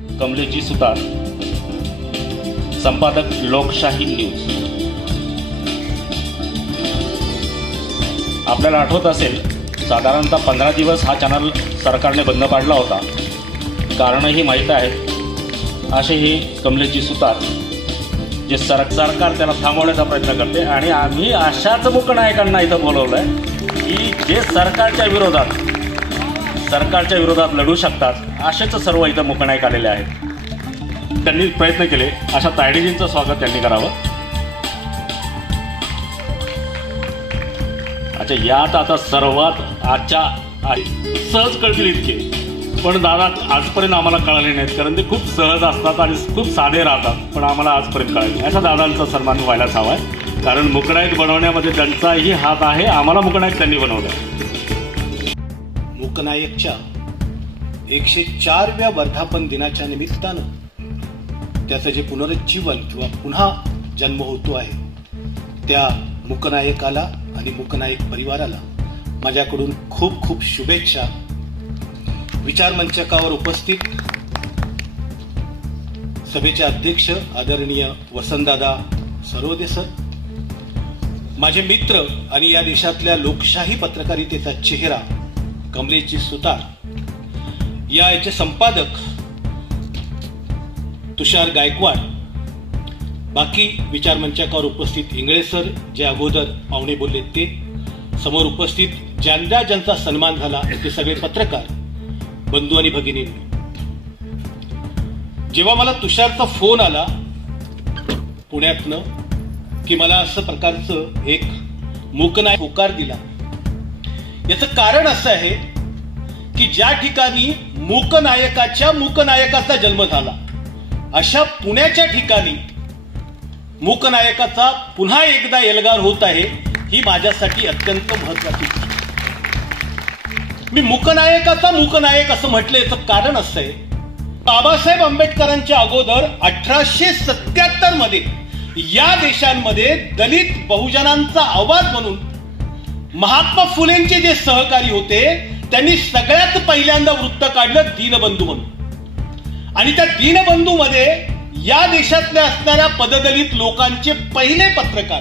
कमलेशजी सुतार, संपादक लोकशाही न्यूज। आपल्याला आठवत असेल, साधारणतः 15 दिवस हा चॅनल सरकारने बंद पाडला होता। कारणही माहीत आहे। असे हे कमलेशजी सुतार जे सरकार त्याला थांबवण्याचा प्रयत्न करते आणि आम्ही अशाच मूकनायकांना इथं बोलवलं आहे की जे सरकारच्या विरोधात लढू शकतात। असेच सर्व इथं मूकनायक आलेले आहेत। त्यांनी प्रयत्न केले। अशा तायडीजींचं स्वागत त्यांनी करावं। अच्छा, यात आता सर्वात आजच्या सहज कळतील इतके, पण दादा आजपर्यंत आम्हाला कळाले नाहीत, कारण ते खूप सहज असतात आणि खूप साधे राहतात, पण आम्हाला आजपर्यंत कळाले। अशा दादांचा सन्मान व्हायलाच हवा आहे, कारण मूकनायक बनवण्यामध्ये त्यांचाही हात आहे। आम्हाला मूकनायक त्यांनी बनवलं। मूकनायकच्या 104व्या वर्धापन दिनाच्या निमित्तानं त्याचं जे पुनरुज्जीवन किंवा पुन्हा जन्म होतो आहे, त्या मूकनायकाला आणि मूकनायक परिवाराला माझ्याकडून खूप खूप शुभेच्छा। विचारमंचकावर उपस्थित सभेचे अध्यक्ष आदरणीय वसंतदादा सरोदे सर, माझे मित्र आणि या देशातल्या लोकशाही पत्रकारितेचा चेहरा कमलेशजी सुतार, याचे संपादक तुषार गायकवाड, बाकी विचारमंचकावर उपस्थित इंगळे सर, जे अगोदर पाहुणे बोलले ते, समोर उपस्थित ज्यांचा सन्मान झाला ते सगळे पत्रकार बंधू आणि भगिनींनी। जेव्हा मला तुषारचा फोन आला पुण्यातनं की मला असं प्रकारचं एक मूकनायक होकार दिला, याचं कारण असं आहे की ज्या ठिकाणी मूकनायकाचा जन्म झाला, अशा पुण्याच्या ठिकाणी मूकनायकाचा पुन्हा एकदा एल्गार होत आहे, ही माझ्यासाठी अत्यंत महत्वाची गोष्ट। मी मूकनायकाचा मूकनायक असं म्हटलं, याचं कारण असं आहे, बाबासाहेब आंबेडकरांच्या अगोदर 1877 मध्ये या देशांमध्ये दलित बहुजनांचा आवाज म्हणून महात्मा फुलेंचे जे सहकारी होते, त्यांनी सगळ्यात पहिल्यांदा वृत्त काढलं दीनबंधू म्हणून। आणि त्या दीनबंधू मध्ये या देशातल्या असणाऱ्या पददलित लोकांचे पहिले पत्रकार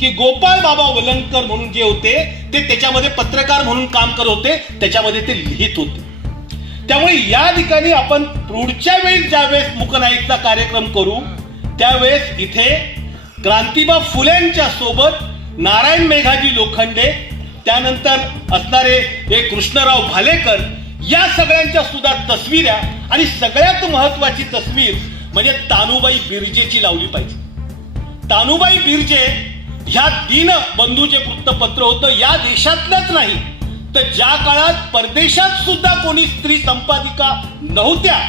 की गोपाळ बाबा वलंगकर म्हणून जे होते, ते त्याच्यामध्ये पत्रकार म्हणून काम करत होते, त्याच्यामध्ये ते लिहित होते। त्यामुळे या ठिकाणी आपण पुढच्या वेळी ज्यावेळेस मूकनायकचा कार्यक्रम करू, त्यावेळेस इथे क्रांतीबा फुलेंच्या सोबत नारायण मेघाजी लोखंडे, त्यानंतर असणारे एक कृष्णराव भालेकर, या सगळ्यांच्या सुद्धा तस्वीरा, आणि सगळ्यात महत्वाची तस्वीर म्हणजे तानुबाई बिर्जेची लावली पाहिजे। तानुबाई बिर्जे ह्या दीनबंधूचे वृत्तपत्र होतं, या देशातलंच नाही तर ज्या काळात परदेशात सुद्धा कोणी स्त्री संपादिका नव्हत्या,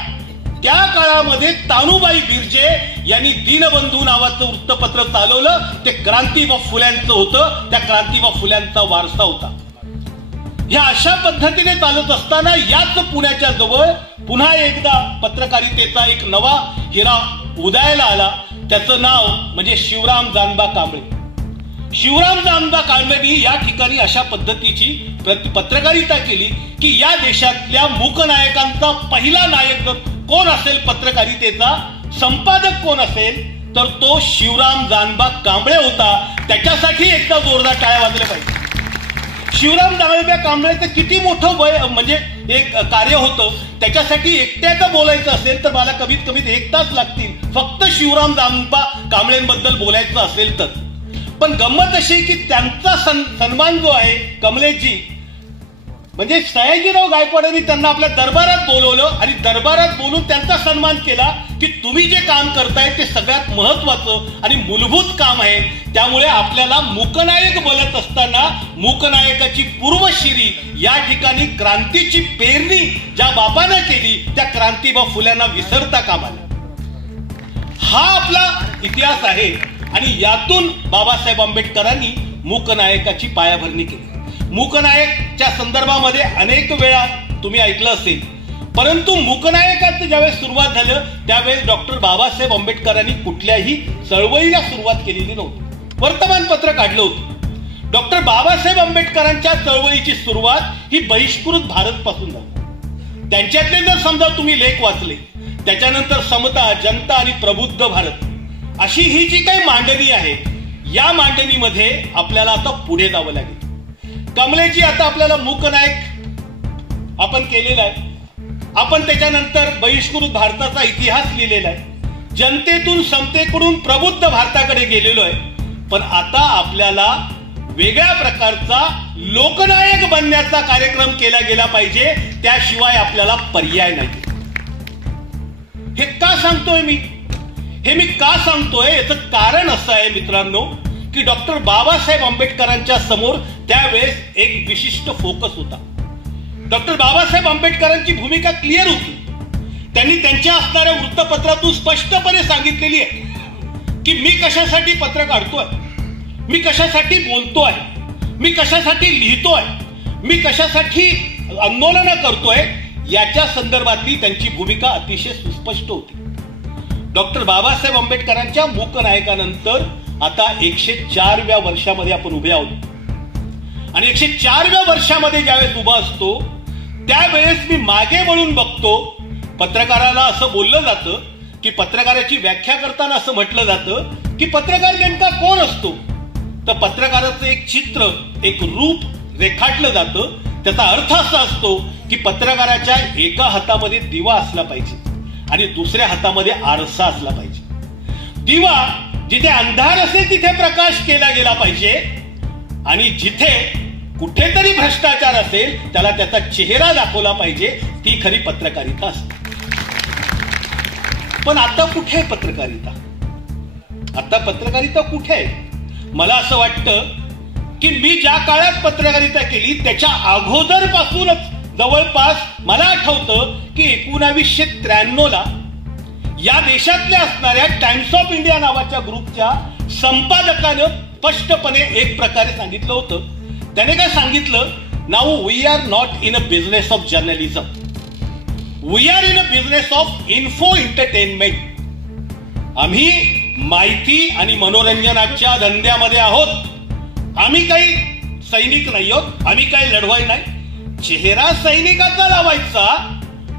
त्या काळामध्ये तानुबाई बिर्जे यांनी दीनबंधू नावाचं वृत्तपत्र चालवलं। ते क्रांतीबा फुल्यांचं होतं, त्या क्रांतीबा फुल्यांचा वारसा होता। ह्या अशा पद्धतीने चालत असताना याच पुण्याच्या जवळ पुन्हा एकदा पत्रकारितेचा एक नवा हिरा उदयाला आला। त्याचं नाव म्हणजे शिवराम जानबा कांबळे। शिवराम जानबा कांबळेंनी या ठिकाणी अशा पद्धतीची पत्रकारिता केली की या देशातल्या मूकनायकांचा पहिला नायक कोण असेल, पत्रकारितेचा संपादक कोण असेल, तर तो शिवराम जानबा कांबळे होता। त्याच्यासाठी एकदा जोरदार टाळ्या वाजल्या पाहिजे। शिवराम जानबा कांबळेचं किती मोठं वय म्हणजे एक कार्य होतं, त्याच्यासाठी एकट्याचं बोलायचं असेल तर मला कमीत कमी 1 तास लागतील, फक्त शिवराम जानबा कांबळेंबद्दल बोलायचं असेल तर। पण गंमत अशी की त्यांचा सन्मान जो आहे, कमलेशजी म्हणजे सयाजीराव गायकवाडांनी त्यांना आपल्या दरबारात बोलवलं आणि दरबारात बोलून त्यांचा सन्मान केला की तुम्ही जे काम करताय ते सगळ्यात महत्वाचं आणि मूलभूत काम आहे। त्यामुळे आपल्याला मूकनायक बोलत असताना मूकनायकाची पूर्वशिरी या ठिकाणी क्रांतीची पेरणी ज्या बापानं केली, त्या क्रांतीबा फुल्यांना विसरता कामा नये। हा आपला इतिहास आहे आणि यातून बाबासाहेब आंबेडकरांनी मूकनायकाची पायाभरणी केली। मूकनायकच्या संदर्भामध्ये अनेक वेळा तुम्ही ऐकलं असेल, परंतु मूकनायकाचं ज्यावेळेस सुरुवात झालं त्यावेळेस डॉक्टर बाबासाहेब आंबेडकरांनी कुठल्याही चळवळीला सुरुवात केलेली नव्हती, वर्तमानपत्र काढलं होतं। डॉक्टर बाबासाहेब आंबेडकरांच्या चळवळीची सुरुवात ही बहिष्कृत भारत पासून झाली। त्यांच्यातले जर समजा तुम्ही लेख वाचले त्याच्यानंतर समता, जनता आणि प्रबुद्ध भारत, अशी ही जी काही मांडणी आहे, या मांडणीमध्ये आपल्याला आता पुढे जावं लागेल. कमलेजी आता आपल्याला मूकनायक आपण केलेला आहे. आपण त्याच्यानंतर बहिष्कृत भारताचा इतिहास लिहिलेला आहे. जनतेतून समतेकडून प्रबुद्ध भारताकडे गेलेलो आहे. पण आता आपल्याला वेगळ्या प्रकारचा लोकनायक बनण्याचा कार्यक्रम केला गेला पाहिजे. त्याशिवाय आपल्याला पर्याय नाही. हे का सांगतोय मी? हे मी का सांगतोय याचं कारण असं आहे मित्रांनो, की डॉक्टर बाबासाहेब आंबेडकरांच्या समोर त्यावेळेस एक विशिष्ट फोकस होता. डॉक्टर बाबासाहेब आंबेडकरांची भूमिका क्लिअर होती. त्यांनी त्यांच्या असणाऱ्या वृत्तपत्रातून स्पष्टपणे सांगितलेली आहे की मी कशासाठी पत्र काढतोय, मी कशासाठी बोलतोय, मी कशासाठी लिहितोय, मी कशासाठी आंदोलन करतोय, याच्या संदर्भातली त्यांची भूमिका अतिशय सुस्पष्ट होती. डॉक्टर बाबासाहेब आंबेडकरांच्या मूकनायकानंतर आता 104व्या वर्षामध्ये आपण उभे आहोत. आणि 104व्या वर्षामध्ये ज्यावेळेस उभा असतो त्यावेळेस मी मागे वळून बघतो. पत्रकाराला असं बोललं जातं की पत्रकाराची व्याख्या करताना असं म्हटलं जातं की पत्रकार नेमका कोण असतो. तर पत्रकाराचं एक चित्र, एक रूप रेखाटलं जातं. त्याचा अर्थ असा असतो की पत्रकाराच्या एका हातामध्ये दिवा असला पाहिजे आणि दुसऱ्या हातामध्ये आरसा असला पाहिजे. दिवा जिथे अंधार असेल तिथे प्रकाश केला गेला पाहिजे आणि जिथे कुठेतरी भ्रष्टाचार असेल त्याला त्याचा चेहरा दाखवला पाहिजे. ती खरी पत्रकारिता असते. पण आता कुठे आहे पत्रकारिता? आता पत्रकारिता कुठे आहे? मला असं वाटतं की मी ज्या काळात पत्रकारिता केली त्याच्या अगोदर पासूनच जवळपास मला आठवतं की 1993ला या देशातल्या असणाऱ्या टाइम्स ऑफ इंडिया नावाच्या ग्रुपच्या संपादकानं स्पष्टपणे एक प्रकारे सांगितलं होतं. त्याने काय सांगितलं? Now we are not in a business of journalism, we are in a business of info entertainment. आम्ही माहिती आणि मनोरंजनाच्या धंद्यामध्ये आहोत. आम्ही काही सैनिक नाही आहोत, आम्ही काही लढवाई नाही. चेहरा सैनिकाचा लावायचा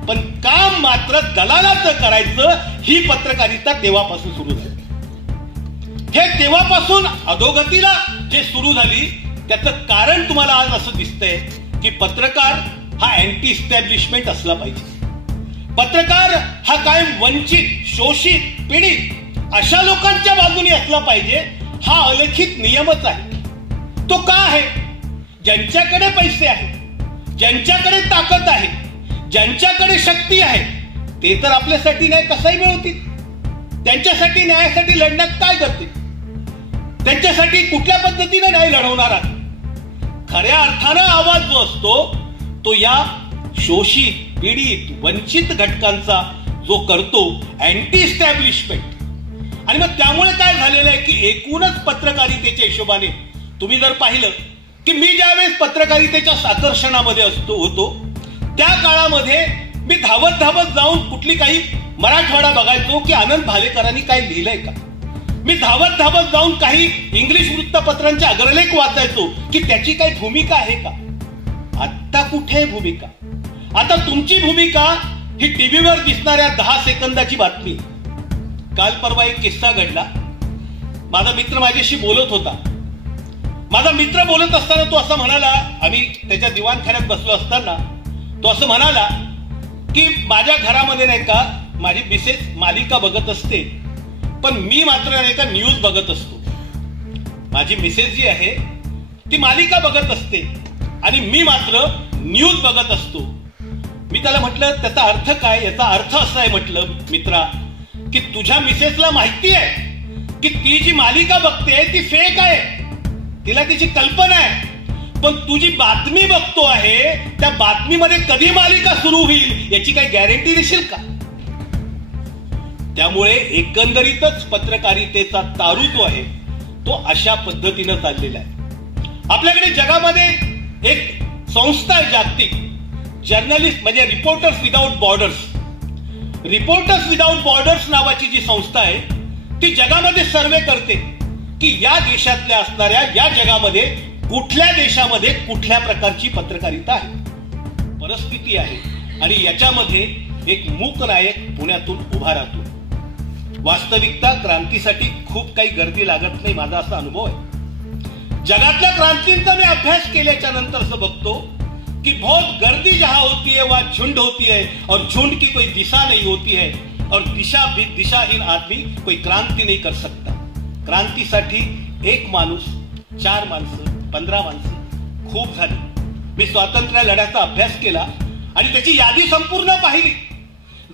पण काम मात्र दलालाचं करायचं. ही पत्रकारिता तेव्हापासून सुरू झाली. हे तेव्हापासून अधोगतीला जे सुरू झाली त्याचं कारण तुम्हाला आज असं दिसतंय की पत्रकार हा अँटी इस्टॅब्लिशमेंट असला पाहिजे. पत्रकार हा कायम वंचित, शोषित, पीडित अशा लोकांच्या बाजूने असला पाहिजे. हा अलिखित नियमच आहे. तो का आहे? ज्यांच्याकडे पैसे आहेत, ज्यांच्याकडे ताकद आहे, ज्यांच्याकडे शक्ती आहे ते तर आपल्यासाठी न्याय कसाही मिळवतील. त्यांच्यासाठी न्यायासाठी लढण्यात काय करतील? त्यांच्यासाठी कुठल्या पद्धतीने न्याय लढवणार आहे? खऱ्या अर्थानं आवाज जो असतो तो या शोषित, पीडित, वंचित घटकांचा जो करतो अँटी इस्टॅब्लिशमेंट. आणि मग त्यामुळे काय झालेलं आहे की एकूणच पत्रकारितेच्या हिशोबाने तुम्ही जर पाहिलं की मी ज्यावेळेस पत्रकारितेच्या आकर्षणामध्ये होतो त्या काळामध्ये मी धावत जाऊन कुठली काही मराठवाडा बघायचो की आनंद भालेकरांनी काय लिहिलंय का. मी धावत जाऊन काही इंग्लिश वृत्तपत्रांचे अग्रलेख वाचायचो की त्याची काही भूमिका आहे का. आता कुठे आहे भूमिका? आता तुमची भूमिका ही टीव्हीवर दिसणाऱ्या 10 सेकंदाची बातमी. काल परवा एक किस्सा घडला. माझा मित्र माझ्याशी बोलत होता. माझा मित्र बोलत असताना तो असं म्हणाला, आम्ही त्याच्या दिवाणखान्यात बसलो असताना तो असं म्हणाला की माझ्या घरामध्ये नाही का माझी मिसेस मालिका बघत असते पण मी मात्र नाही का न्यूज बघत असतो. माझी मिसेस जी आहे ती मालिका बघत असते आणि मी मात्र न्यूज बघत असतो. मी त्याला म्हटलं त्याचा अर्थ काय? याचा अर्थ असा आहे म्हटलं मित्रा की तुझ्या मिसेसला माहिती आहे की ती जी मालिका बघते ती फेक आहे, तिला तिची कल्पना आहे. पण तू जी बातमी बघतो आहे त्या बातमीमध्ये कधी मालिका सुरू होईल याची काही गॅरंटी देशील का? त्यामुळे एकंदरीतच पत्रकारितेचा तारू जो आहे तो अशा पद्धतीनं चाललेला आहे. आपल्याकडे जगामध्ये एक संस्था आहे जागतिक, जर्नलिस्ट म्हणजे reporters without borders. Reporters without borders नावाची जी संस्था आहे ती जगामध्ये सर्वे करते की या देशातल्या असणाऱ्या या जगामध्ये कुठल्या देशामध्ये कुठल्या प्रकारची पत्रकारिता आहे, परिस्थिती आहे. आणि याच्यामध्ये एक मूकनायक पुण्यातून उभा राहतो. वास्तविकता क्रांतीसाठी खूप काही गर्दी लागत नाही, माझा असा अनुभव आहे. जगातल्या क्रांतींचा मी अभ्यास केल्याच्या नंतर असं बघतो कि बहुत गर्दी जहां होती है वहां झुंड होती है और झुंड की कोई दिशा नहीं होती है और दिशाहीन आदमी कोई क्रांती नहीं कर सकता. क्रांतीसाठी एक माणूस, 4 माणसं, 15 माणसं खूप झाली. मी स्वातंत्र्य लढ्याचा अभ्यास केला आणि त्याची यादी संपूर्ण पाहिली.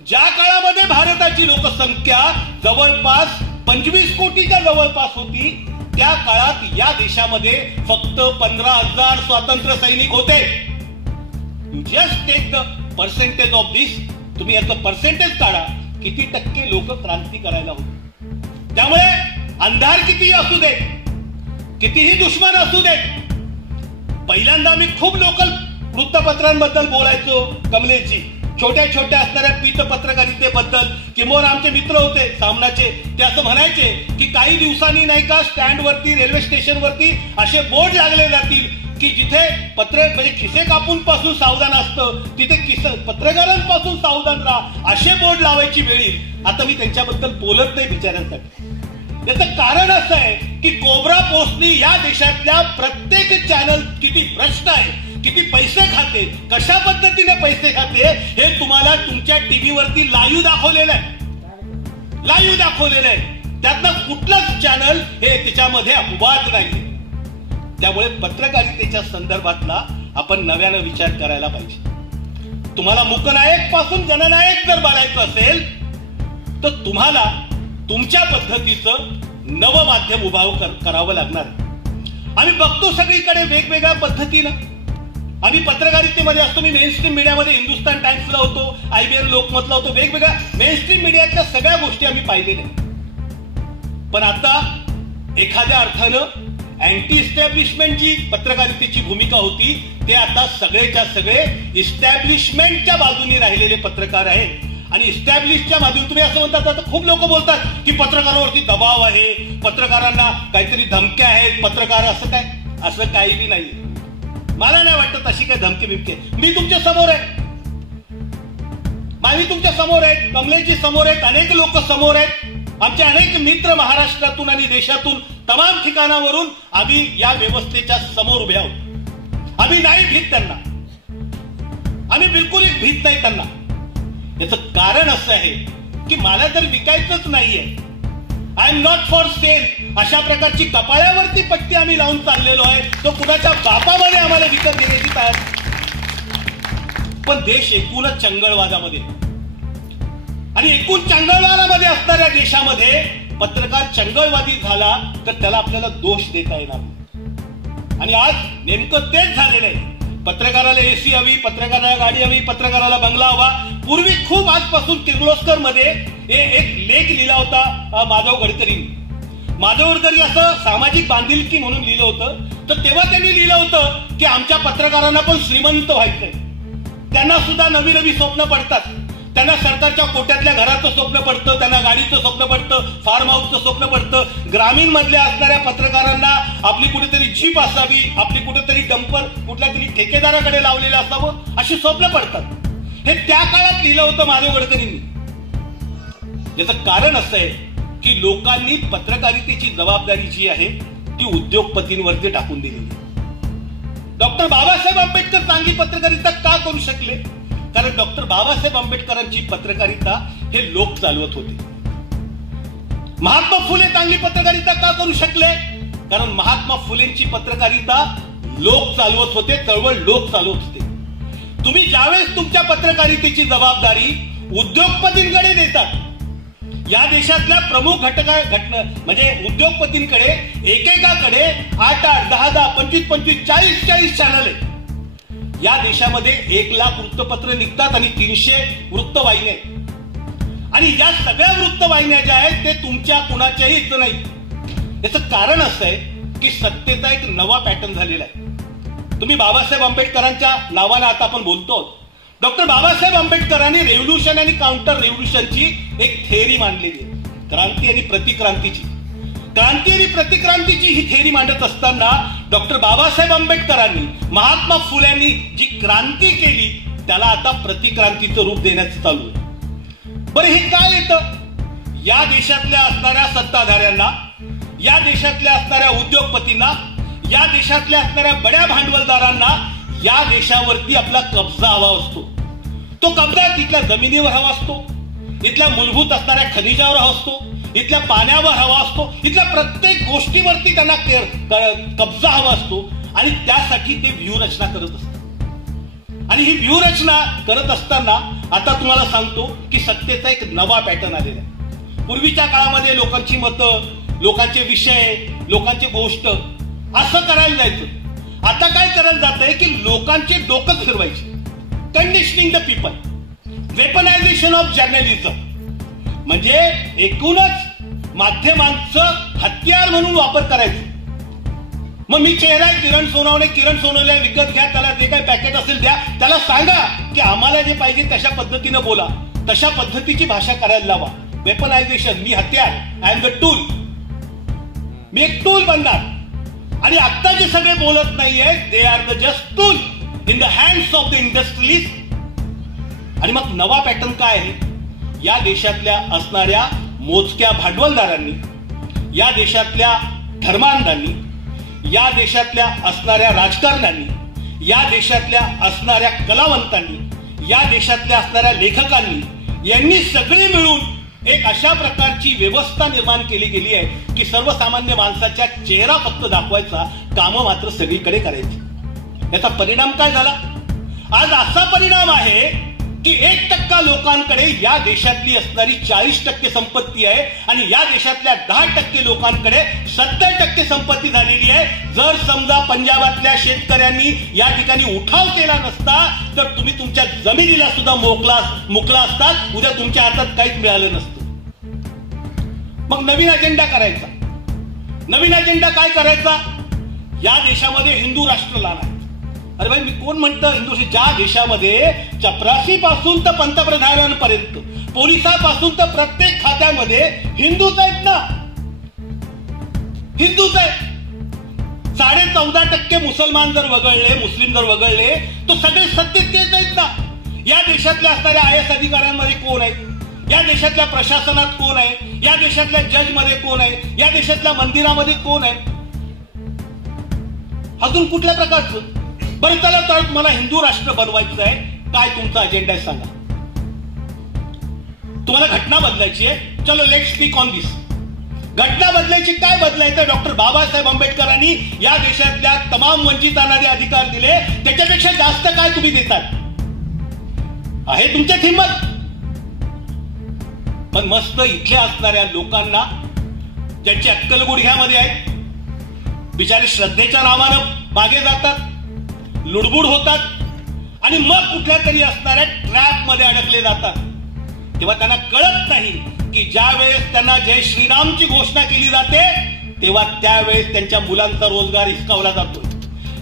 ज्या काळामध्ये भारताची लोकसंख्या जवळपास 25 कोटीच्या जवळपास होती, त्या काळात या देशामध्ये फक्त 15,000 स्वातंत्र्य सैनिक होते. You just take the percentage of this. तुम्ही याचं पर्सेंटेज काढा, किती टक्के लोक क्रांती करायला होते. त्यामुळे अंधार कितीही असू दे, कितीही दुश्मन असू दे, पहिल्यांदा मी खूप लोकल वृत्तपत्रांबद्दल बोलायचो. कमलेशजी छोट्या छोट्या असणाऱ्या पीठ पत्रकारितेबद्दल, किंवा आमचे मित्र होते सामनाचे, ते असं म्हणायचे की काही दिवसांनी नाही का स्टँडवरती, रेल्वे स्टेशनवरती असे बोर्ड लागले जातील की जिथे म्हणजे खिसे कापून पासून सावधान असतं, तिथे पत्रकारांपासून सावधान राहा असे बोर्ड लावायची वेळ येईल. आता मी त्यांच्याबद्दल बोलत नाही बिचाऱ्यांसाठी. याचं कारण असं आहे की कोब्रा पोस्टनी या देशातल्या प्रत्येक चॅनल किती भ्रष्ट आहे, किती पैसे खाते, कशा पद्धतीने पैसे खाते हे तुम्हाला तुमच्या टीव्हीवरती लाईव्ह दाखवलेलं आहे. लाईव्ह दाखवलेलं आहे. त्यातनं कुठलंच चॅनल हे त्याच्यामध्ये अपवाद नाही. त्यामुळे पत्रकारितेच्या संदर्भातला आपण नव्यानं विचार करायला पाहिजे. तुम्हाला मूकनायक पासून जननायक जर बनायचं असेल तर तुम्हाला तुमच्या पद्धतीचं नवं माध्यम उभं करावं लागणार. आम्ही बघतो सगळीकडे वेगवेगळ्या पद्धतीनं. आम्ही पत्रकारितेमध्ये असतो. मी मेनस्ट्रीम मीडियामध्ये हिंदुस्तान टाइम्सला होतो, IBN लोकमतला होतो. वेगवेगळ्या मेनस्ट्रीम मीडियातल्या सगळ्या गोष्टी आम्ही पाहिलेल्या. पण आता एखाद्या अर्थानं अँटी इस्टॅब्लिशमेंट जी पत्रकारितेची भूमिका होती, ते आता सगळेच्या सगळे इस्टॅब्लिशमेंटच्या बाजूने राहिलेले पत्रकार आहेत. आणि इस्टॅब्लिशच्या बाजूने तुम्ही असं म्हणतात, आता खूप लोक बोलतात की पत्रकारांवरती दबाव आहे, पत्रकारांना काहीतरी धमक्या आहेत, पत्रकार असं काय, असं काहीही नाही. मला नाही वाटत अशी काय धमकी बिमके. मी तुमच्या समोर आहे, माझी तुमच्या समोर आहेत, कमलेशजी समोर आहेत, अनेक लोक समोर आहेत, आमचे अनेक मित्र महाराष्ट्रातून आणि देशातून तमाम ठिकाणावरून आम्ही या व्यवस्थेच्या समोर उभे आहोत. आम्ही नाही भीत त्यांना, आम्ही बिलकुल भीत नाही त्यांना. याचं कारण असं आहे की मला जर विकायचंच नाहीये, I am not for sale अशा प्रकारची कपाळावरती पट्टी आम्ही लावून चाललेलो आहे, तो कुणाच्या बापामध्ये आम्हाला विकत घेण्याची तयार. पण देश एकूणच चंगळवादामध्ये आणि एकूण चंगळवादामध्ये असणाऱ्या देशामध्ये पत्रकार चंगळवादी झाला तर त्याला आपल्याला दोष देता येणार. आणि आज नेमकं तेच झालेलं आहे. पत्रकाराला एसी हवी, पत्रकाराला गाडी हवी, पत्रकाराला बंगला हवा. पूर्वी खूप आजपासून किर्लोस्कर मध्ये एक लेख लिहिला होता माधव गडकरींनी. माधव गडकरी असं सामाजिक बांधिलकी म्हणून लिहिलं होतं. तर तेव्हा त्यांनी लिहिलं होतं की आमच्या पत्रकारांना पण श्रीमंत व्हायचंय, त्यांना सुद्धा नवी नवी स्वप्न पडतात, त्यांना सरकारच्या कोट्यातल्या घराचं स्वप्न पडतं, त्यांना गाडीचं स्वप्न पडतं, फार्म हाऊसचं स्वप्न पडतं. ग्रामीण मधल्या असणाऱ्या पत्रकारांना आपली कुठेतरी जीप असावी, आपली कुठेतरी डंपर कुठल्या तरी ठेकेदाराकडे लावलेलं असावं, अशी स्वप्न पडतात. हे त्या काळात लिहिलं होतं माधव गडकरींनी. याचं कारण असं आहे की लोकांनी पत्रकारितेची जबाबदारी जी आहे ती उद्योगपतींवरती टाकून दिलेली. डॉक्टर बाबासाहेब आंबेडकर चांगली पत्रकारिता का करू शकले? कारण डॉक्टर बाबासाहेब आंबेडकरांची पत्रकारिता हे लोक चालवत होते. महात्मा फुले चांगली पत्रकारिता का करू शकले? कारण महात्मा फुलेंची पत्रकारिता लोक चालवत होते, चळवळ लोक चालवत होते. तुम्ही ज्यावेळेस तुमच्या पत्रकारितेची जबाबदारी उद्योगपतींकडे देतात, या देशातल्या प्रमुख घटना म्हणजे उद्योगपतींकडे एकेकाकडे 8-8, 10-10, 25-25, 40-40 चॅनल आहेत. या देशामध्ये 1 लाख वृत्तपत्र निघतात आणि 300 वृत्तवाहिन्या आहेत. आणि या सगळ्या वृत्तवाहिन्या ज्या आहेत ते तुमच्या कुणाच्याही इथं नाही. याचं कारण असं आहे की सत्तेचा एक नवा पॅटर्न झालेला आहे. तुम्ही बाबासाहेब आंबेडकरांच्या नावानं आता आपण बोलतो. डॉक्टर बाबासाहेब आंबेडकरांनी रेव्होल्युशन आणि काउंटर रेव्होल्युशनची एक थेअरी मांडलेली आहे, क्रांती आणि प्रतिक्रांतीची. क्रांती आणि प्रतिक्रांतीची ही थेअरी मांडत असताना डॉक्टर बाबासाहेब आंबेडकरांनी, महात्मा फुल्यांनी जी क्रांती केली त्याला आता प्रतिक्रांतीचं रूप देण्याचं चालू आहे. बरं हे काय येतं? या देशातल्या असणाऱ्या सत्ताधाऱ्यांना, या देशातल्या असणाऱ्या उद्योगपतींना, या देशातल्या असणाऱ्या बड्या भांडवलदारांना या देशावरती आपला कब्जा हवा असतो. तो कब्जा तिथल्या जमिनीवर हवा असतो, इथल्या मूलभूत असणाऱ्या खनिजावर हवा असतो, इथल्या पाण्यावर हवा असतो, इथल्या प्रत्येक गोष्टीवरती त्यांना कब्जा हवा असतो. आणि त्यासाठी ते व्यूहरचना करत असतात. आणि ही व्यूहरचना करत असताना आता तुम्हाला सांगतो की सत्तेचा एक नवा पॅटर्न आलेला आहे. पूर्वीच्या काळामध्ये लोकांची मतं, लोकांचे विषय, लोकांची गोष्ट असं करायला जायचं. आता काय करायला जात आहे की लोकांचे डोकं फिरवायचे. Conditioning the people, weaponisation of journalism, म्हणजे एकूणच माध्यमांचं हत्यार म्हणून वापर करायचं. मग मी चेहरा आहे किरण सोनवणे विकत घ्या, त्याला जे काही पॅकेट असेल द्या, त्याला सांगा की आम्हाला जे पाहिजे तशा पद्धतीनं बोला, तशा पद्धतीची भाषा करायला लावा. वेपनायझेशन, मी हत्यार, आय एम द टूल, मी एक टूल बनणार. आणि आता जे सगळे बोलत नाहीये, they are the just tool in the hands of the industries. आणि मग नवा पॅटर्न काय आहे? या देशातल्या असणाऱ्या मोजक्या भांडवलदारांनी, या देशातल्या धर्मांधांनी, या देशातल्या असणाऱ्या राजकारण्यांनी, या देशातल्या असणाऱ्या कलावंतांनी, या देशातल्या असणाऱ्या लेखकांनी, यांनी सगळे मिळून एक अशा प्रकारची व्यवस्था निर्माण केली गेली आहे की सर्वसामान्य माणसाच्या चेहरा फक्त दाखवायचा, कामं मात्र सगळीकडे करायची. याचा परिणाम काय झाला? आज असा परिणाम आहे की 1% लोकांकडे या देशातली असणारी 40% संपत्ती आहे आणि या देशातल्या 10% लोकांकडे 70% संपत्ती झालेली आहे. जर समजा पंजाबातल्या शेतकऱ्यांनी या ठिकाणी उठाव केला नसता तर तुम्ही तुमच्या जमिनीला सुद्धा मुकला असतात, उद्या तुमच्या हातात काहीच मिळालं नसतं. मग नवीन अजेंडा करायचा. नवीन अजेंडा काय करायचा? या देशामध्ये हिंदू राष्ट्र लावायचं. अरे भाई, मी कोण म्हणतं हिंदू? ज्या देशामध्ये चपराशीपासून तर पंतप्रधानांपर्यंत, पोलिसापासून तर प्रत्येक खात्यामध्ये हिंदूच आहेत ना, हिंदूच आहेत. 14.5% मुसलमान जर वगळले, मुस्लिम जर वगळले, तो सगळे सत्तेत तेच आहेत ना. या देशातल्या असणाऱ्या IAS अधिकाऱ्यांमध्ये कोण आहे? या देशातल्या प्रशासनात कोण आहे? या देशातल्या जज मध्ये कोण आहे? या देशातल्या मंदिरामध्ये कोण आहे? अजून कुठल्या प्रकारचं? बरं, चला तर तुम्हाला हिंदू राष्ट्र बनवायचं आहे, काय तुमचा अजेंडा आहे सांगा. तुम्हाला घटना बदलायची आहे, चलो लेट स्पीक ऑन दिस. घटना बदलायची, काय बदलायचं? डॉक्टर बाबासाहेब आंबेडकरांनी या देशातल्या तमाम वंचितांना जे अधिकार दिले त्याच्यापेक्षा जास्त काय तुम्ही देतात? आहे तुमच्यात हिंमत? पण मस्त इथल्या असणाऱ्या लोकांना, ज्यांची अक्कल गुडघ्यामध्ये आहे, बिचारे श्रद्धेच्या नावानं मागे जातात, लुडबुड होतात आणि मग कुठल्या तरी असणाऱ्या ट्रॅप मध्ये अडकले जातात. तेव्हा त्यांना कळत नाही की ज्या वेळेस त्यांना जय श्रीरामची घोषणा केली जाते तेव्हा त्यावेळेस त्यांच्या मुलांचा रोजगार हिसकावला जातो.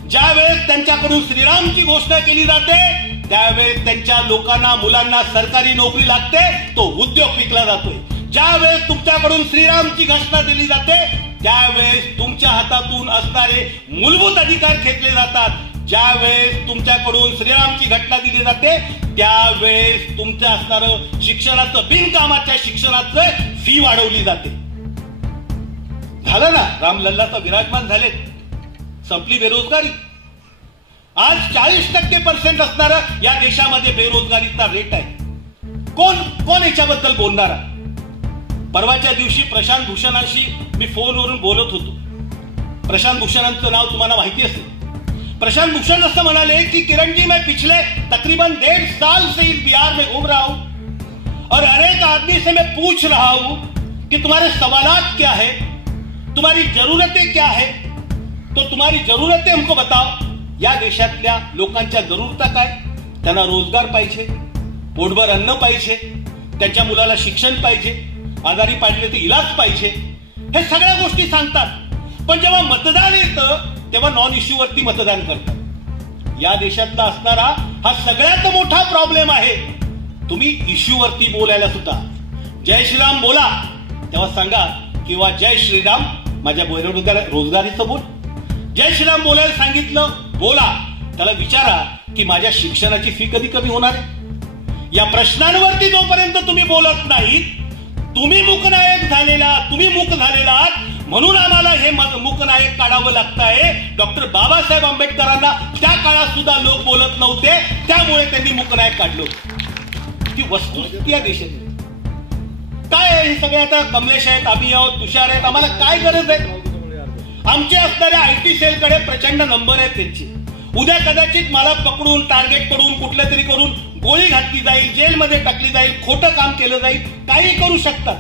ज्या वेळेस त्यांच्याकडून श्रीरामची घोषणा केली जाते त्यावेळेस त्यांच्या लोकांना, मुलांना सरकारी नोकरी लागते, तो उद्योग विकला जातोय. ज्या वेळेस तुमच्याकडून श्रीरामची घोषणा दिली जाते त्यावेळेस तुमच्या हातातून असणारे मूलभूत अधिकार घेतले जातात. ज्या वेळेस तुमच्याकडून श्रीरामची घटना दिली जाते त्यावेळेस तुमचं असणारं शिक्षणाचं, बिनकामाच्या शिक्षणाचं फी वाढवली जाते. झालं ना, रामलल्लाचा विराजमान झाले, संपली बेरोजगारी. आज 40% असणारं या देशामध्ये बेरोजगारीचा रेट आहे. कोण याच्याबद्दल बोलणार? परवाच्या दिवशी प्रशांत भूषणाशी मी फोनवरून बोलत होतो. प्रशांत भूषणांचं नाव तुम्हाला माहिती असेल. प्रशांत भूषण असं म्हणाले की किरण जी, मैं पिछले तकरीबन 1.5 साल से इस बिहार में घूम रहा हूं और हर एक आदमी से मैं पूछ रहा हूं कि तुम्हारे सवालात क्या है, तुम्हारी जरूरतें क्या है, तो तुम्हारी जरूरतें हमको बताओ. या देशातल्या लोकांच्या जरूरता काय? त्यांना रोजगार पाहिजे, पोटभर अन्न पाहिजे, त्यांच्या मुलाला शिक्षण पाहिजे, आजारी पडले तर इलाज पाहिजे, हे सगळ्या गोष्टी सांगतात. पण जेव्हा मतदान येतं तेव्हा नॉन इश्यूवरती मतदान करतात. या देशातला असणारा हा सगळ्यात मोठा प्रॉब्लेम आहे. तुम्ही इश्यूवरती बोलायला सुद्धा जय श्रीराम बोला तेव्हा सांगा किंवा जय श्रीराम माझ्या रोजगारीचं बोल. जय श्रीराम बोलायला सांगितलं, बोला, त्याला विचारा की माझ्या शिक्षणाची फी कधी कमी होणार आहे. या प्रश्नांवरती जोपर्यंत तुम्ही बोलत नाहीत, तुम्ही मूकनायक झालेला, तुम्ही मूक झालेला आहात म्हणून आम्हाला हे मूकनायक काढावं लागतंय. डॉक्टर बाबासाहेब आंबेडकरांना त्या काळात सुद्धा लोक बोलत नव्हते, त्यामुळे त्यांनी मूकनायक काढलं. ती वस्तुस्थिती या देशात काय आहे? हे सगळे आता कमलेश आहेत, आम्ही आहोत, तुषार आहेत, आम्हाला काय गरज आहे? आमचे असणाऱ्या आयटी सेलकडे प्रचंड नंबर आहेत त्यांचे. उद्या कदाचित मला पकडून टार्गेट करून कुठलं तरी करून गोळी घातली जाईल, जेलमध्ये टाकली जाईल, खोटं काम केलं जाईल, काही करू शकतात.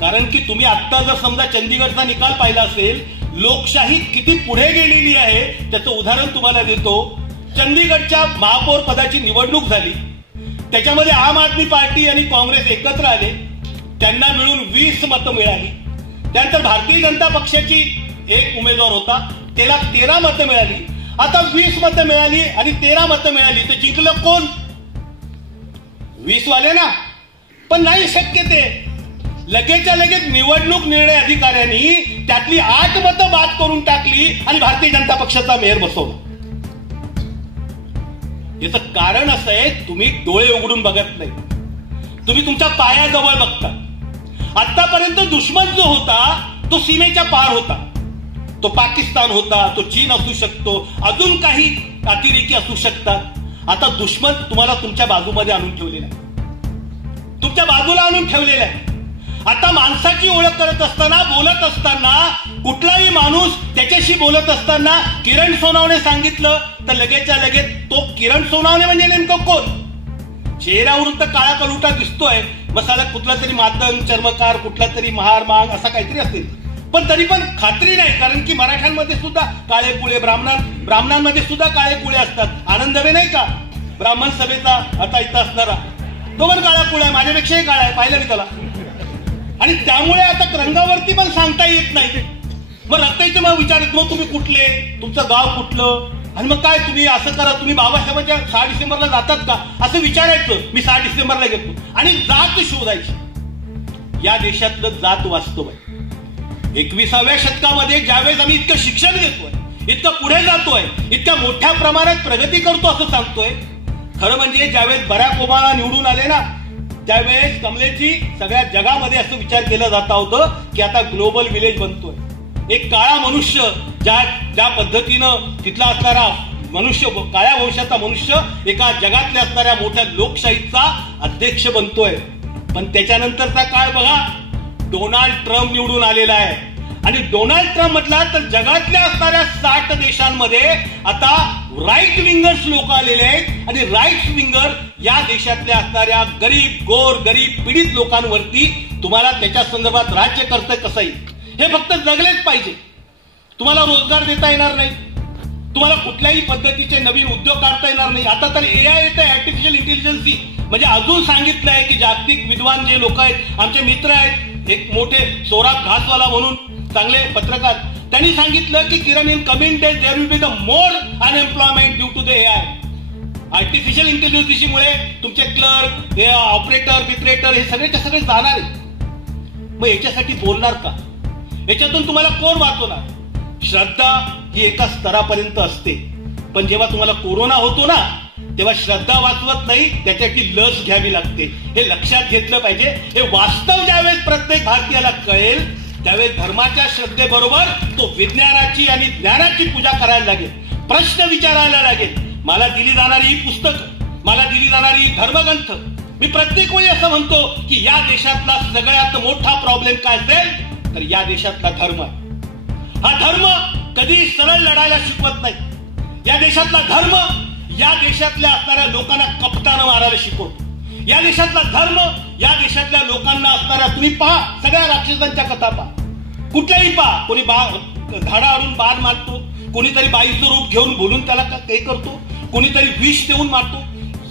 कारण की तुम्ही आत्ता जर समजा चंदीगडचा निकाल पाहिला असेल, लोकशाही किती पुढे गेलेली आहे त्याचं उदाहरण तुम्हाला देतो. चंदीगडच्या महापौर पदाची निवडणूक झाली, त्याच्यामध्ये आम आदमी पार्टी आणि काँग्रेस एकत्र आले, त्यांना मिळून 20 मतं मिळाली. त्यानंतर भारतीय जनता पक्षाची एक उमेदवार होता, त्याला 13 मतं मिळाली. आता 20 मतं मिळाली आणि 13 मतं मिळाली, तर जिंकलं कोण? 20 वाले ना. पण नाही शक्य ते. लगेचच्या लगेच निवडणूक निर्णय अधिकाऱ्यांनी त्यातली 8 मतं बाद करून टाकली आणि भारतीय जनता पक्षाचा मेयर बसवला. याचं कारण असं आहे, तुम्ही डोळे उघडून बघत नाही, तुम्ही तुमच्या पायाजवळ बघता. आतापर्यंत दुश्मन जो होता तो सीमेच्या पार होता, तो पाकिस्तान होता, तो चीन असू शकतो, अजून काही अतिरेकी असू शकतात. आता दुश्मन तुम्हाला तुमच्या बाजूमध्ये आणून ठेवलेला आहे, तुमच्या बाजूला आणून ठेवलेला आहे. आता माणसाची ओळख करत असताना, बोलत असताना, कुठलाही माणूस त्याच्याशी बोलत असताना किरण सोनावणे सांगितलं तर लगेचच्या लगेच तो किरण सोनावणे म्हणजे नेमकं कोण? चेहऱ्यावरून तर काळा कलुटा दिसतोय, मसाला कुठला तरी मातंग चर्मकार, कुठला तरी महार मांग असा काहीतरी असेल, पण तरी पण खात्री नाही. कारण की मराठ्यांमध्ये सुद्धा काळे कुळे, ब्राह्मणांमध्ये सुद्धा काळे कुळे असतात. आनंदवे नाही का ब्राह्मण सभेचा आता इथं असणारा, तो पण काळा कुळा आहे, माझ्यापेक्षाही काळा आहे, पाहिलं मी त्याला. आणि त्यामुळे आता रंगावरती पण सांगता येत नाही. मग रक्ताचे मग विचारत, मग तुम्ही कुठले, तुमचं गाव कुठलं, आणि मग काय तुम्ही असं करा, तुम्ही बाबासाहेबांच्या 6 डिसेंबरला जातात का असं विचारायचं. मी 6 डिसेंबरला घेतो आणि जात शोधायची. या देशातलं जात वास्तव आहे. 21व्या शतकामध्ये ज्यावेळेस आम्ही इतकं शिक्षण घेतोय, इतकं पुढे जातोय, इतक्या मोठ्या प्रमाणात प्रगती करतो असं सांगतोय. खरं म्हणजे ज्यावेळेस बराक ओबामा निवडून आले ना, त्यावेळेस कमलेची सगळ्या जगामध्ये असं विचार केला जात होतं की आता ग्लोबल विलेज बनतोय. एक काळा मनुष्य ज्या पद्धतीनं तिथला असणारा मनुष्य, काळ्या वंशाचा मनुष्य एका जगातल्या असणाऱ्या मोठ्या लोकशाहीचा अध्यक्ष बनतोय. पण त्याच्यानंतरचा काळ बघा, डोनाल्ड ट्रम्प निवडून आलेला आहे. आणि डोनाल्ड ट्रम्प म्हटला तर जगातल्या असणाऱ्या 60 देशांमध्ये आता राईट विंगर्स लोक आलेले आहेत. आणि राईट विंगर या देशातल्या असणाऱ्या गरीब, गोर गरीब पीडित लोकांवरती तुम्हाला त्याच्या संदर्भात राज्य करतंय कसं येईल. हे फक्त जगलेच पाहिजे. तुम्हाला रोजगार देता येणार नाही, तुम्हाला कुठल्याही पद्धतीचे नवीन उद्योग काढता येणार नाही. आता तर AI येत आहे, आर्टिफिशियल इंटेलिजन्सी. म्हणजे अजून सांगितलं आहे की जागतिक विद्वान जे लोक आहेत, आमचे मित्र आहेत, एक मोठे सोराब घासवाला म्हणून चांगले पत्रकार, त्यांनी सांगितलं की Kiran in coming days there will be the more unemployment due to the AI. Artificial इंटेलिजन्सीमुळे तुमचे क्लर्क, हे ऑपरेटर, बिपरेटर हे सगळेच्या सगळे जाणार आहेत. मग याच्यासाठी बोलणार का? याच्यातून तुम्हाला कोण वाचवणार? श्रद्धा ही एका स्तरापर्यंत असते, पण जेव्हा तुम्हाला कोरोना होतो ना, तेव्हा श्रद्धा वाचवत नाही, त्याच्यासाठी लस घ्यावी लागते. हे लक्षात घेतलं पाहिजे. हे वास्तव ज्यावेळेस प्रत्येक भारतीयाला कळेल, त्यावेळेस धर्माच्या श्रद्धेबरोबर तो विज्ञानाची आणि ज्ञानाची पूजा करायला लागेल, प्रश्न विचारायला लागेल. मला दिली जाणारी ही पुस्तकं, मला दिली जाणारी ही धर्मग्रंथ, मी प्रत्येक वेळी असं म्हणतो की या देशातला सगळ्यात मोठा प्रॉब्लेम काय असेल तर या देशातला धर्म आहे. हा धर्म कधी सरळ लढायला शिकवत नाही. या देशातला धर्म या देशातल्या असणाऱ्या लोकांना कपटानं मारायला शिकवतो. या देशातला धर्म या देशातल्या लोकांना असणाऱ्या, तुम्ही पहा सगळ्या राक्षसांच्या कथा पहा, कुठल्याही पहा, कोणी झाडावरून बाण मारतो, कोणीतरी बाईचं रूप घेऊन बोलून त्याला काही करतो, कोणीतरी विष देऊन मारतो.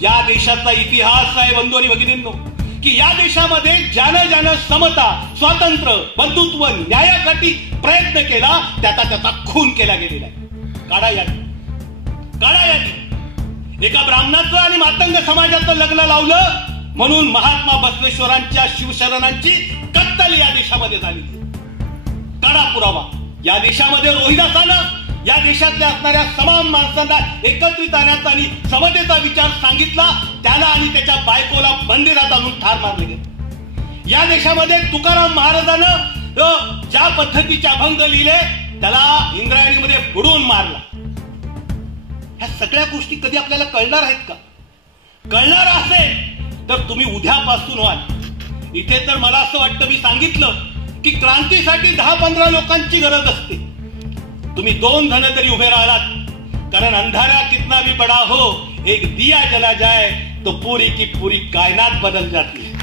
या देशाचा इतिहास आहे बंधू आणि भगिनींनो, की या देशामध्ये ज्यानं समता, स्वातंत्र्य, बंधुत्व, न्यायासाठी प्रयत्न केला, त्याचा खून केला गेलेला आहे. काढा यादी. एका ब्राह्मणाचं आणि मातंग समाजाचं लग्न लावलं म्हणून महात्मा बसवेश्वरांच्या शिवशरणांची कत्तल या देशामध्ये झाली. काढा पुरावा. या देशामध्ये रोहिदासानं या देशातल्या असणाऱ्या समान माणसांना एकत्रित आणण्याचा आणि समतेचा विचार सांगितला, त्याला आणि त्याच्या बायकोला मंदिरात आणून ठार मारले गेले. या देशामध्ये तुकाराम महाराजानं ज्या पद्धतीचे अभंग लिहिले त्याला इंद्रायणीमध्ये बुडवून मारला. ह्या सगळ्या गोष्टी कधी आपल्याला कळणार आहेत का? कळणार असेल तर तुम्ही उद्यापासून व्हाल. इथे तर मला असं वाटतं, मी सांगितलं की क्रांतीसाठी 10-15 लोकांची गरज असते. तुम्ही 2 जण तरी उभे राहिलात, कारण अंधारा कितना भी बड़ा हो, एक दिया जला जाए तो पूरी की पूरी कायनात बदल जाती है.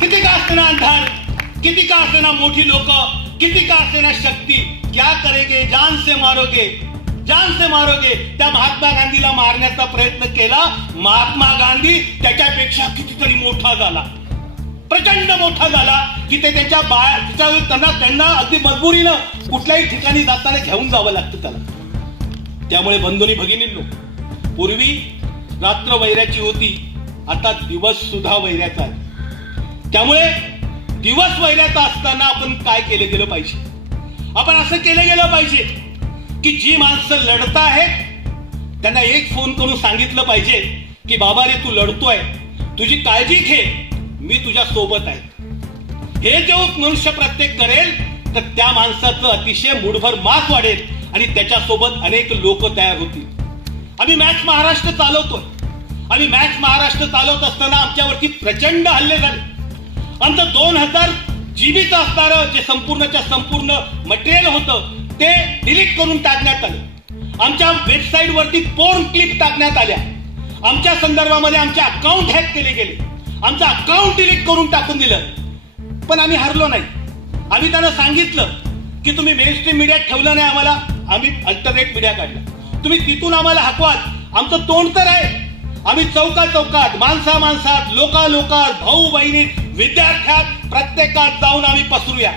किती का असते ना अंधार, किती का असते ना मोठी लोक, किती का असते ना शक्ती, क्या करेगे जान से मारोगे, जान से मारोगे. त्या महात्मा गांधीला मारण्याचा प्रयत्न केला. महात्मा गांधी त्याच्यापेक्षा कितीतरी मोठा झाला, प्रचंड मोठा झाला की ते त्यांना अगदी मजबुरीनं कुठल्याही ठिकाणी जाताना घेऊन जावं लागतं त्याला. त्यामुळे बंधूंनी भगिनींनो, पूर्वी रात्र वैऱ्याची होती, आता दिवस सुद्धा वैऱ्याचा आहे. त्यामुळे दिवस वैऱ्याचा असताना आपण काय केलं गेलं पाहिजे? आपण असं केलं गेलं पाहिजे की जी माणसं लढत आहेत त्यांना एक फोन करून सांगितलं पाहिजे की बाबा रे, तू लढतोय, तुझी काळजी घे, मी तुझ्या सोबत आहे. हे जो मनुष्य प्रत्येक करेल तर त्या माणसाचं अतिशय मूठभर मास वाढेल आणि त्याच्यासोबत अनेक लोक तयार होतील. आम्ही मॅक्स महाराष्ट्र चालवतोय. आम्ही मॅक्स महाराष्ट्र चालवत असताना आमच्यावरती प्रचंड हल्ले झाले. आमचं 2000 जीबीचं असणारं जे संपूर्णच्या संपूर्ण मटेरियल होतं ते डिलीट करून टाकण्यात आलं. आमच्या वेबसाईट वरती पोर्न क्लिप टाकण्यात आल्या. आमच्या संदर्भामध्ये आमचे अकाउंट हॅक केले गेले. आमचं अकाउंट डिलीट करून टाकून दिलं. पण आम्ही हरलो नाही. आम्ही त्यांना सांगितलं की तुम्ही मेनस्ट्रीम मीडियात ठेवलं नाही आम्हाला, आम्ही अल्टरनेट मीडिया काढला. तुम्ही तिथून आम्हाला हकवाल, आमचं तोंड तर आहे. आम्ही चौकात, माणसात, लोकात, भाऊ बहिणी, विद्यार्थ्यात प्रत्येकात जाऊन आम्ही पसरूया.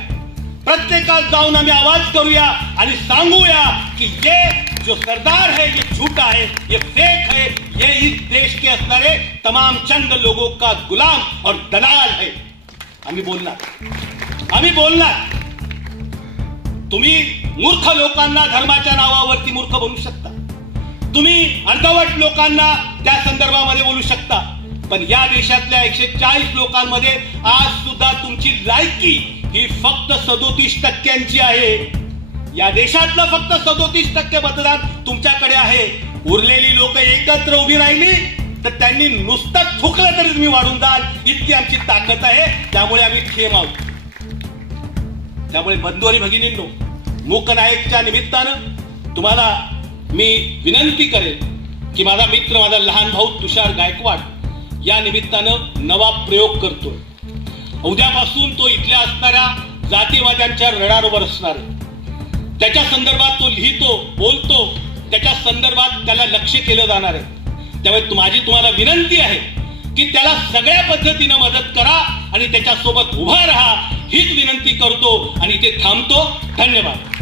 प्रत्येकात जाऊन आम्ही आवाज करूया आणि सांगूया की ये जो सरदार है ये झूठा है, ये फेक है, ये इस देश के असणारे तमाम चंद लोगों का गुलाम और दलाल है. आम्ही बोलणार. तुम्ही मूर्ख लोकांना धर्माच्या नावावरती मूर्ख बनवू शकता. तुम्ही अर्धवट लोकांना त्या संदर्भामध्ये बोलू शकता. पण या देशातल्या 140 लोकांमध्ये आज सुद्धा तुमची लायकी ही फक्त 37% आहे. या देशातलं फक्त 37% मतदान तुमच्याकडे आहे. उरलेली लोक एकत्र उभी राहिली तर त्यांनी नुसतं थुकलं तरी तुम्ही वाढून जाल, इतकी आमची ताकद आहे. त्यामुळे आम्ही ठेम आहोत. त्यामुळे बंधू आणि भगिनींनो, मूकनायकच्या निमित्तानं तुम्हाला मी विनंती करेन की माझा मित्र, माझा लहान भाऊ तुषार गायकवाड या निमित्तानं नवा प्रयोग करतोय. उद्यापासून तो इथल्या असणाऱ्या जातीवाद्यांच्या रडारवर असणार आहे. त्याच्या संदर्भात तो लिहितो, बोलतो, त्याच्या संदर्भात त्याला लक्ष केलं जाणार आहे. त्यामुळे माझी तुम्हाला विनंती आहे की त्याला सगळ्या पद्धतीनं मदत करा आणि त्याच्यासोबत उभा राहा, हीच विनंती करतो आणि इथे थांबतो. धन्यवाद.